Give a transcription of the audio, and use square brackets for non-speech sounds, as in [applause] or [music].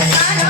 Okay. [laughs]